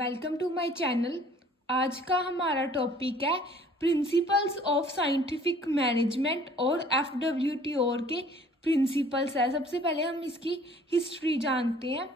Welcome to my channel. आज का हमारा टॉपिक है प्रिंसिपल्स ऑफ साइंटिफिक मैनेजमेंट और FWTO के प्रिंसिपल्स है। सबसे पहले हम इसकी हिस्ट्री जानते हैं।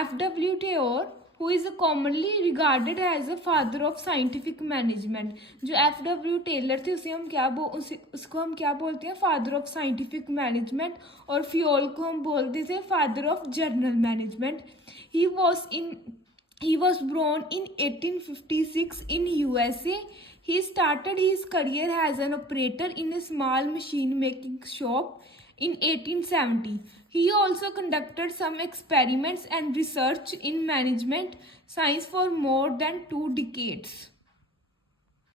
FWTO who is commonly regarded as a father of scientific management. जो FW टेलर थे उसको हम क्या बोलते हैं, फादर ऑफ साइंटिफिक मैनेजमेंट। और फ्योल को हम बोलते थे father of general management. He was born in 1856 in USA. He started his career as an operator in a small machine making shop in 1870. He also conducted some experiments and research in management science for more than 2 decades.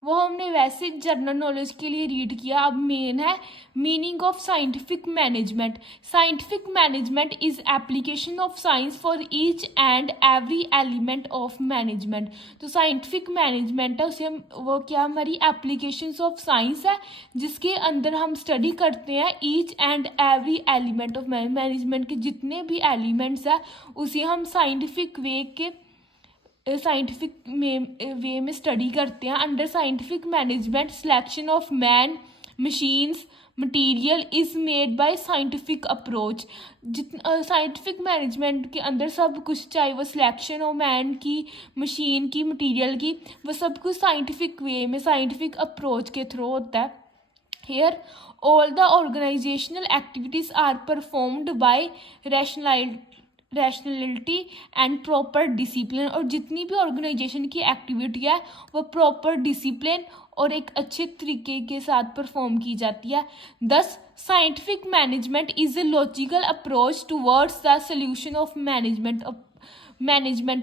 वो हमने वैसे general knowledge के लिए read किया। अब main है meaning of scientific management. Scientific management is application of science for each and every element of management. तो scientific management है उसे हम वो क्या हमारी एप्लीकेशंस ऑफ साइंस है जिसके अंदर हम स्टडी करते हैं each and every element of management के जितने भी एलिमेंट्स है उसे हम साइंटिफिक वे में स्टडी करते हैं। Under scientific management selection of man machines material is made by scientific approach. Scientific management के अंदर सब कुछ, चाहे वो सिलेक्शन हो मैन की, मशीन की, मटीरियल की, वो सब कुछ साइंटिफिक वे में साइंटिफिक अप्रोच के थ्रू होता है। Here all the organizational activities are performed by rationality and proper discipline. और जितनी भी ऑर्गेनाइजेशन की एक्टिविटी है वो प्रॉपर डिसिप्लिन और एक अच्छे तरीके के साथ परफॉर्म की जाती है। दस scientific management is a logical approach towards the solution of management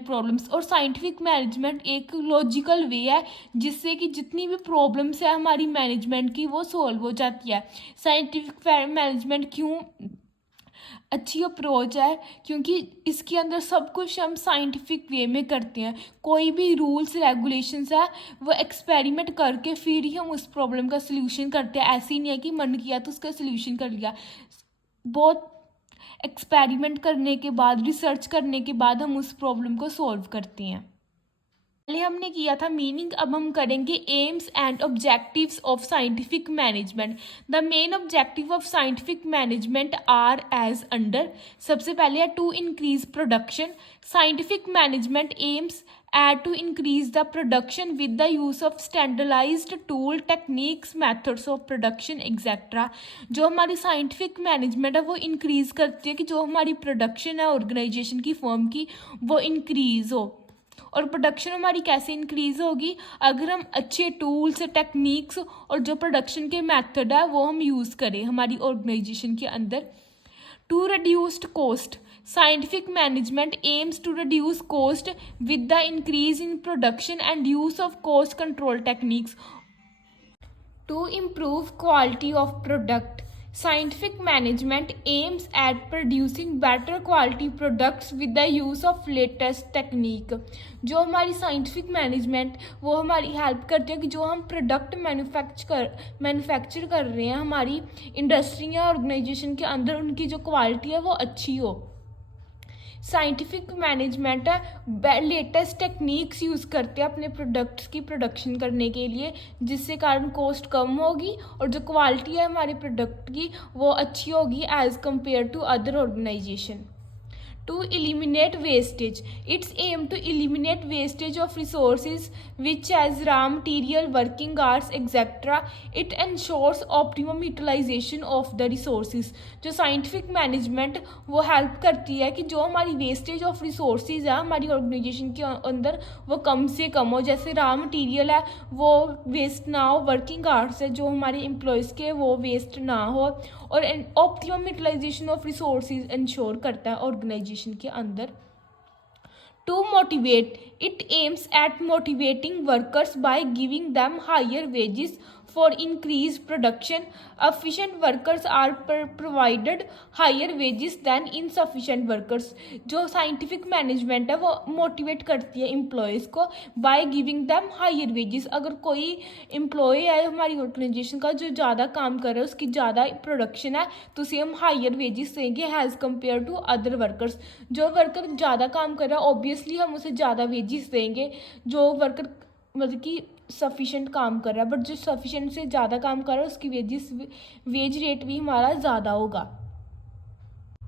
problems. और साइंटिफिक मैनेजमेंट एक लॉजिकल वे है जिससे कि जितनी भी प्रॉब्लम्स है हमारी मैनेजमेंट की वो सॉल्व हो जाती है। साइंटिफिक मैनेजमेंट क्यों अच्छी अप्रोच है, क्योंकि इसके अंदर सब कुछ हम साइंटिफिक वे में करते हैं। कोई भी रूल्स रेगुलेशंस है वो एक्सपेरिमेंट करके फिर ही हम उस प्रॉब्लम का सल्यूशन करते हैं। ऐसे ही नहीं है कि मन किया तो उसका सल्यूशन कर लिया। बहुत एक्सपेरिमेंट करने के बाद, रिसर्च करने के बाद हम उस प्रॉब्लम को सॉल्व करते हैं। पहले हमने किया था मीनिंग, अब हम करेंगे aims and objectives of scientific management. The main objective of scientific management are as under. सबसे पहले है to increase production. Scientific management aims at to increase the production with the use of standardised tool techniques methods of production etcetera. जो हमारी scientific management है वो increase करती है कि जो हमारी प्रोडक्शन है ऑर्गेनाइजेशन की, फर्म की, वो इंक्रीज हो। और प्रोडक्शन हमारी कैसे इंक्रीज होगी, अगर हम अच्छे टूल्स, टेक्निक्स और जो प्रोडक्शन के मेथड है वो हम यूज़ करें हमारी ऑर्गेनाइजेशन के अंदर। To reduced cost. Scientific management aims to reduce cost with the increase in production and use of cost control techniques to improve quality of product. Scientific management aims at producing better quality products with the use of latest technique। जो हमारी scientific management वो हमारी help करती है कि जो हम product manufacture कर रहे हैं हमारी इंडस्ट्री या ऑर्गेनाइजेशन के अंदर, उनकी जो क्वालिटी है वो अच्छी हो। साइंटिफिक मैनेजमेंट है लेटेस्ट टेक्निक्स यूज़ करते हैं अपने प्रोडक्ट्स की प्रोडक्शन करने के लिए, जिससे कारण कॉस्ट कम होगी और जो क्वालिटी है हमारे प्रोडक्ट की वो अच्छी होगी as compared to other organisation. To eliminate wastage. Its aim to eliminate wastage of resources which as raw material, working hours, etc. It ensures optimum utilization of the resources। जो scientific management वो help करती है कि जो हमारी wastage of resources है हमारी organisation के अंदर वो कम से कम हो। जैसे रॉ मटेरियल है वो वेस्ट ना हो, वर्किंग आवर्स है जो हमारे एम्प्लॉयज़ के वो वेस्ट ना हो, और optimum utilisation of resources ensure करता है ऑर्गेनाइजेशन के अंदर। To motivate, it aims at motivating workers by giving them higher wages for increased production. Efficient workers are provided higher wages than insufficient workers. जो scientific management है वो motivate करती है employees को by giving them higher wages. अगर कोई employ है हमारी ऑर्गेनाइजेशन का जो ज़्यादा काम कर रहा है, उसकी ज़्यादा प्रोडक्शन है, तो उसे हम हायर वेजेस देंगे as compared to other workers. जो वर्कर ज़्यादा काम कर रहा है ऑब्वियसली हम उसे ज़्यादा वेजेस देंगे. जो वर्कर मतलब कि सफिशेंट काम कर रहा है, बट जो सफिशेंट से ज़्यादा काम कर रहा है उसकी वेज रेट भी हमारा ज़्यादा होगा.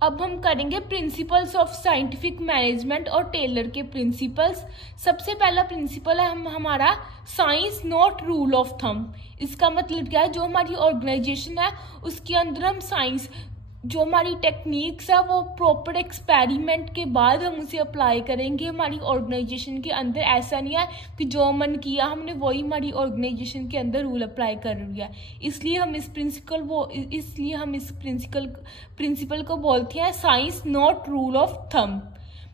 अब हम करेंगे प्रिंसिपल्स ऑफ साइंटिफिक मैनेजमेंट और टेलर के प्रिंसिपल्स. सबसे पहला प्रिंसिपल है हमारा science not rule of thumb. इसका मतलब क्या है, जो हमारी ऑर्गेनाइजेशन है उसके अंदर हम साइंस, जो हमारी टेक्निक्स है वो प्रॉपर एक्सपेरिमेंट के बाद हम उसे अप्लाई करेंगे हमारी ऑर्गेनाइजेशन के अंदर. ऐसा नहीं है कि जो मन किया हमने वही हमारी ऑर्गेनाइजेशन के अंदर रूल अप्लाई कर रही है. इसलिए हम इस प्रिंसिपल को बोलते हैं science not rule of thumb.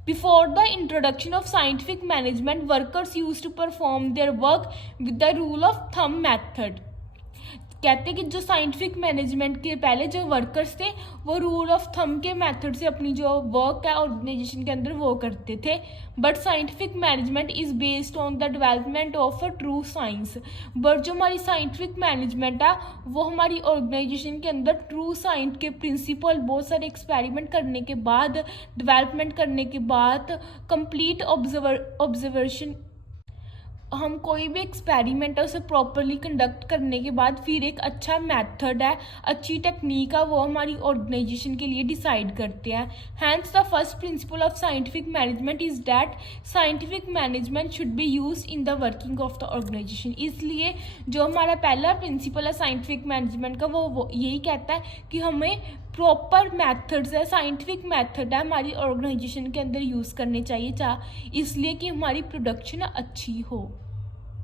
Before the introduction of scientific management, workers used to perform their work with the rule of thumb method. कहते हैं कि जो साइंटिफिक मैनेजमेंट के पहले जो वर्कर्स थे वो रूल ऑफ थंब के मेथड से अपनी जो वर्क है ऑर्गेनाइजेशन के अंदर वो करते थे. But scientific management is based on the development of a true science. But जो हमारी साइंटिफिक मैनेजमेंट है वो हमारी ऑर्गेनाइजेशन के अंदर ट्रू साइंस के प्रिंसिपल, बहुत सारे एक्सपेरिमेंट करने के बाद, डेवलपमेंट करने के बाद, कंप्लीट ऑब्जर्वेशन, हम कोई भी एक्सपेरिमेंट है उसे प्रॉपरली कंडक्ट करने के बाद फिर एक अच्छा मेथड है, अच्छी टेक्निक है, वो हमारी ऑर्गेनाइजेशन के लिए डिसाइड करते हैं. Hence the first principle of scientific management is that scientific management should be use in the working of the organisation. इसलिए जो हमारा पहला प्रिंसिपल है साइंटिफिक मैनेजमेंट का वो यही कहता है कि हमें प्रॉपर मेथड्स है, साइंटिफिक मेथड है हमारी ऑर्गेनाइजेशन के अंदर यूज़ करने चाहिए, इसलिए कि हमारी प्रोडक्शन अच्छी हो.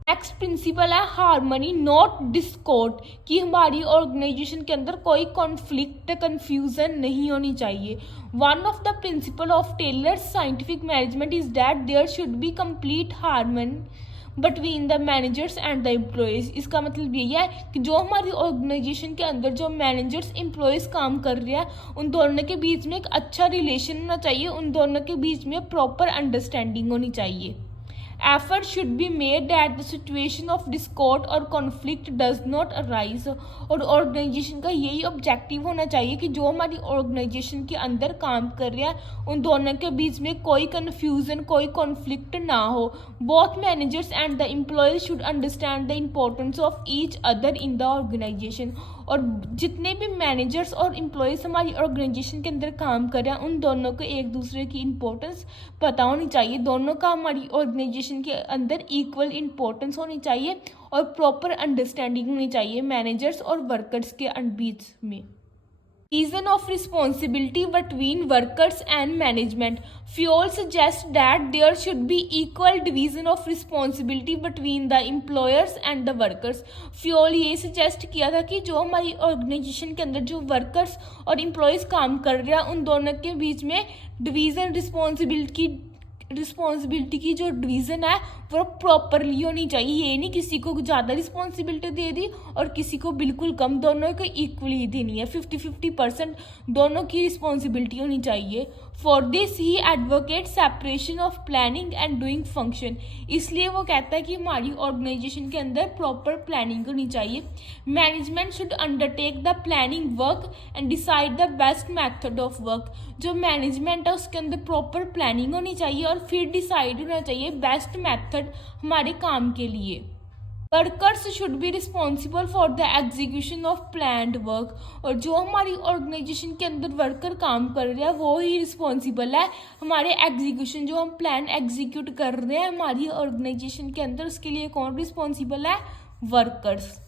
नेक्स्ट प्रिंसिपल है हार्मनी नॉट डिस्कॉर्ड, कि हमारी ऑर्गेनाइजेशन के अंदर कोई कॉन्फ्लिक्ट, कन्फ्यूजन नहीं होनी चाहिए. One of the principle of Taylor's scientific management is that there should be complete harmony between the managers and the employees. इसका मतलब यही है कि जो हमारी ऑर्गेनाइजेशन के अंदर जो मैनेजर्स एम्प्लॉयज़ काम कर रहे हैं उन दोनों के बीच में एक अच्छा रिलेशन होना चाहिए, उन दोनों के बीच में प्रॉपर अंडरस्टैंडिंग होनी चाहिए. Effort should be made that the situation of discord or conflict does not arise. और ऑर्गेनाइजेशन का यही ऑब्जेक्टिव होना चाहिए कि जो हमारी ऑर्गेनाइजेशन के अंदर काम कर रहे हैं उन दोनों के बीच में कोई कन्फ्यूज़न, कोई कॉन्फ्लिक्ट ना हो. Both managers and the employees should understand the importance of each other in the organisation. और जितने भी मैनेजर्स और एम्प्लॉयज़ हमारी ऑर्गेनाइजेशन के अंदर काम कर रहे हैं उन दोनों को एक दूसरे की इम्पोर्टेंस पता होनी चाहिए. दोनों का हमारी ऑर्गेनाइजेशन के अंदर इक्वल इम्पोर्टेंस होनी चाहिए और प्रॉपर अंडरस्टैंडिंग होनी चाहिए मैनेजर्स और वर्कर्स के बीच में. Division of responsibility between workers and management. Fayol suggests that there should be equal division of responsibility between the employers and the workers. Fayol ये suggest किया था कि जो हमारी ऑर्गेनाइजेशन के अंदर जो वर्कर्स और एम्प्लॉयज़ काम कर रहे हैं उन दोनों के बीच में डिवीज़न रिस्पॉन्सिबिलिटी की जो डिवीज़न है वो प्रॉपरली होनी चाहिए. ये नहीं किसी को ज़्यादा रिस्पॉन्सिबिलिटी दे दी और किसी को बिल्कुल कम, दोनों को इक्वली देनी है. 50-50% दोनों की रिस्पॉन्सिबिलिटी होनी चाहिए. For this he advocate separation of planning and doing function. इसलिए वो कहता है कि हमारी ऑर्गेनाइजेशन के अंदर प्रॉपर प्लानिंग होनी चाहिए. Management should undertake the planning work and decide the best method of work. जो मैनेजमेंट है उसके अंदर प्रॉपर प्लानिंग होनी चाहिए और फिर डिसाइड होना चाहिए बेस्ट मैथड हमारे काम के लिए. Workers should be responsible for the execution of planned work. और जो हमारी ऑर्गेनाइजेशन के अंदर वर्कर काम कर रहे हैं वो ही रिस्पॉन्सिबल है हमारे एग्जीक्यूशन, जो हम प्लान एग्जीक्यूट कर रहे हैं हमारी ऑर्गेनाइजेशन के अंदर, उसके लिए कौन रिस्पॉन्सिबल है? Workers.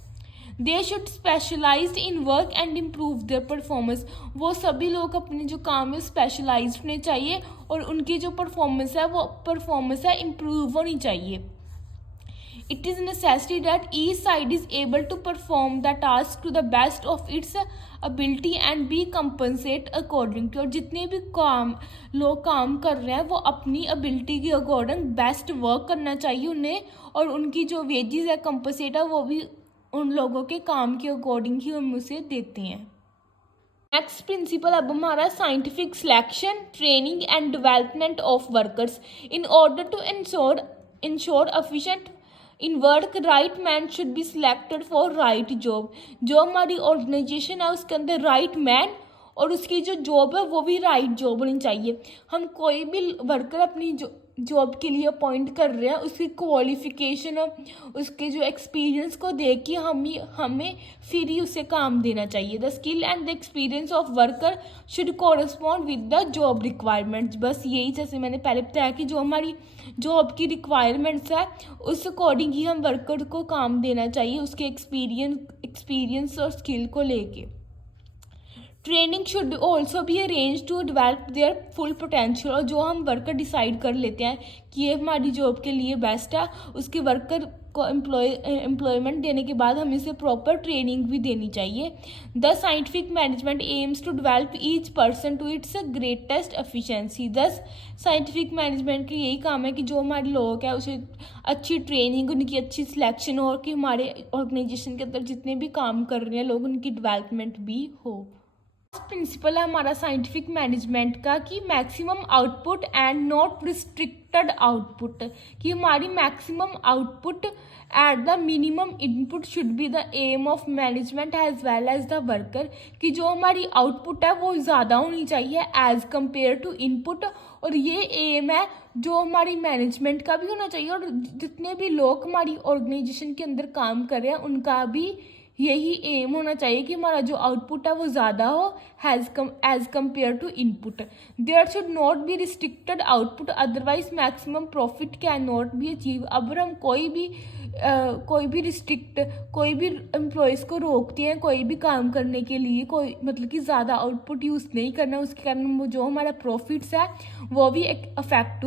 They should specialised in work and improve their performance. वो सभी लोग अपने जो काम है स्पेशलाइज्ड होने चाहिए और उनकी जो परफॉर्मेंस है वो परफॉर्मेंस है इम्प्रूव होनी चाहिए. It is necessary that each side is able to perform the task to the best of its ability and be compensated according to. और जितने भी लोग काम कर रहे हैं वो अपनी एबिलिटी के अकॉर्डिंग बेस्ट वर्क करना चाहिए उन्हें, और उनकी जो वेजेस है कंपनसेट है वो भी उन लोगों के काम के अकॉर्डिंग ही हम उसे देते हैं। नेक्स्ट प्रिंसिपल अब हमारा scientific selection, training and development of workers in order to ensure efficient in work right man should be selected for right job. जो हमारी ऑर्गेनाइजेशन है उसके अंदर राइट मैन और उसकी जो जॉब है वो भी राइट जॉब होनी चाहिए। हम कोई भी वर्कर अपनी जॉब के लिए अपॉइंट कर रहे हैं उसकी क्वालिफिकेशन उसके जो एक्सपीरियंस को देख के हमें फिर ही उसे काम देना चाहिए। The skill and the experience of worker should correspond with the job requirements. बस यही, जैसे मैंने पहले बताया कि जो हमारी जॉब की रिक्वायरमेंट्स है उस अकॉर्डिंग ही हम वर्कर को काम देना चाहिए, उसके एक्सपीरियंस और स्किल को लेके। ट्रेनिंग शुड ऑल्सो भी arrange to develop their full potential. और जो हम वर्कर डिसाइड कर लेते हैं कि ये हमारी जॉब के लिए बेस्ट है, उसके वर्कर को एम्प्लॉयमेंट देने के बाद हमें इसे प्रॉपर ट्रेनिंग भी देनी चाहिए। The scientific management aims to develop each person to its greatest efficiency. Thus scientific management की यही काम है कि जो हमारे लोग हैं उसे अच्छी ट्रेनिंग, उनकी अच्छी सिलेक्शन हो और कि हमारे ऑर्गेनाइजेशन के अंदर जितने भी काम कर रहे हैं लोग उनकी डेवलपमेंट भी हो। प्रिंसिपल है हमारा साइंटिफिक मैनेजमेंट का कि maximum output and not restricted output, कि हमारी maximum output at the minimum input should be the aim of management as well as the worker. कि जो हमारी आउटपुट है वो ज़्यादा होनी चाहिए एज कंपेयर टू इनपुट, और ये एम है जो हमारी मैनेजमेंट का भी होना चाहिए और जितने भी लोग हमारी ऑर्गेनाइजेशन के अंदर काम कर रहे हैं उनका भी यही एम होना चाहिए कि हमारा जो आउटपुट है वो ज़्यादा हो as compared to input. There should not be restricted output otherwise maximum profit can not be achieve. अगर हम कोई भी एम्प्लॉयज़ को रोकते हैं कोई भी काम करने के लिए, कोई मतलब कि ज़्यादा आउटपुट यूज़ नहीं करना, उसके कारण वो जो हमारा प्रॉफिट्स है वो भी एक अफेक्ट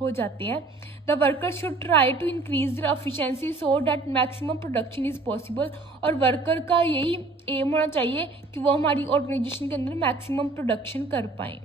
हो जाते हैं। The worker should try to increase their efficiency so that maximum production is possible. और वर्कर का यही एम होना चाहिए कि वो हमारी ऑर्गेनाइजेशन के अंदर मैक्सिमम प्रोडक्शन कर पाएँ।